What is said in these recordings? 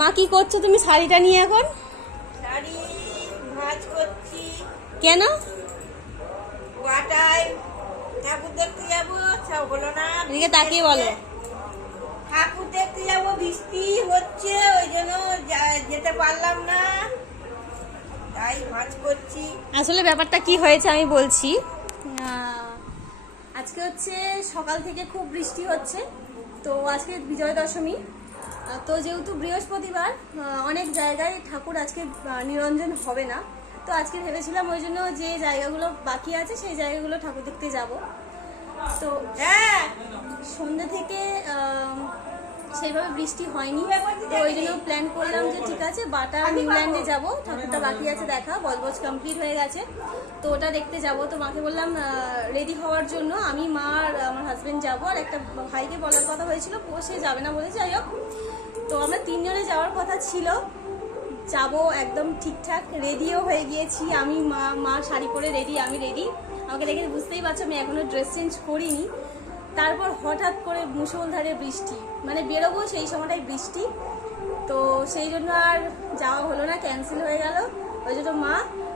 মা কি করছো তুমি শাড়িটা নিয়ে এখন? শাড়ি ভাঁজ করছি। কেন? বাটায় ঠাকুর দেখতে যাবো, সব হলো না। এদিকে তাকিয়ে বলো। ঠাকুর দেখতে যাবো, বৃষ্টি হচ্ছে, ওই জন্য যেতে পারলাম না, তাই ভাঁজ করছি। আসলে ব্যাপারটা কি হয়েছে আমি বলছি। আজকে হচ্ছে সকাল থেকে খুব বৃষ্টি হচ্ছে, তো আজকে বিজয় দশমী। তো যেহেতু বৃহস্পতিবার, অনেক জায়গায় ঠাকুর আজকে নিরঞ্জন হবে না। তো আজকে ভেবেছিলাম ওই জন্য যে জায়গাগুলো বাকি আছে সেই জায়গাগুলো ঠাকুর দেখতে যাব। তো হ্যাঁ, সন্ধ্যা থেকে সেইভাবে বৃষ্টি হয়নি, তো ওই জন্য প্ল্যান করলাম যে ঠিক আছে বাটা নিউল্যান্ডে যাব, ঠাকুরটা বাকি আছে দেখা, বজবজ কমপ্লিট হয়ে গেছে, তো ওটা দেখতে যাব। তো মাকে বললাম রেডি হওয়ার জন্য, আমি মা আর আমার হাজব্যান্ড যাবো, আর একটা ভাইকে বলার কথা হয়েছিল, সে যাবে না বলেছে। যাই হোক, তো আমরা তিনজনে যাওয়ার কথা ছিল, যাব একদম ঠিকঠাক, রেডিও হয়ে গিয়েছি। আমি মা শাড়ি পরে রেডি, আমি রেডি। আমাকে দেখে বুঝতেই পারছো আমি এখনো ড্রেস চেঞ্জ করিনি। তারপর হঠাৎ করে মুষলধারে বৃষ্টি, মানে বেরোবো সেই সময়টাই বৃষ্টি, তো সেই জন্য আর যাওয়া হলো না, ক্যান্সেল হয়ে গেল। ওই জন্য মা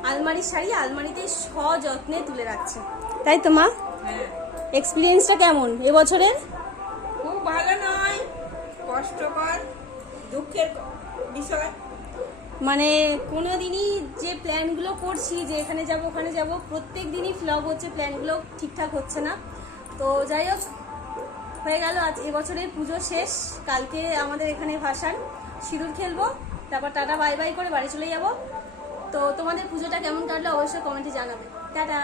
আলমারির শাড়ি আলমারিতে সযত্নে তুলে রাখছে, তাই তো মা? হ্যাঁ, এক্সপিরিয়েন্সটা কেমন এবছরের? খুব ভালো নয়, কষ্টকর, দুঃখের বিষয়। মানে কোনো দিনই যে প্ল্যানগুলো করছি যে এখানে যাব ওখানে যাব, প্রত্যেক দিনই ফ্লপ হচ্ছে, প্ল্যানগুলো ঠিকঠাক হচ্ছে না। তো যাই হোক, হয়ে গেল আজ এবছরের পুজো শেষ। কালকে আমাদের এখানে ভাসান, সিঁদুর খেলবো, তারপর টাটা বাই বাই করে বাড়ি চলে যাব। তো তোমাদের পুজোটা কেমন কাটলো অবশ্যই কমেন্টে জানাবে। টাটা।